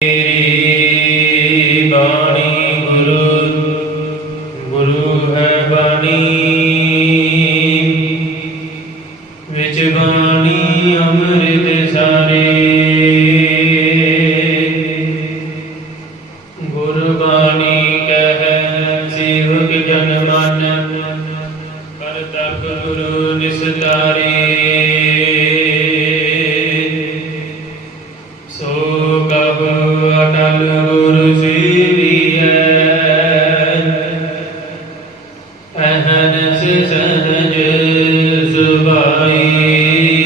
ਤੇਰੀ ਬਾਣੀ ਗੁਰੂ ਗੁਰੂ ਹੈ ਬਾਣੀ। ਵਿੱਚ ਬਾਣੀ ਅੰਮ੍ਰਿਤ ਸਾਰੇ। ਗੁਰਬਾਣੀ ਕਹਿ ਸੇਵਕ ਜਨ ਮਨ ਕਰਤਾ ਗੁਰੂ ਨਿਸਤਾਰੇ।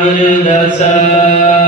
Ananda Sara.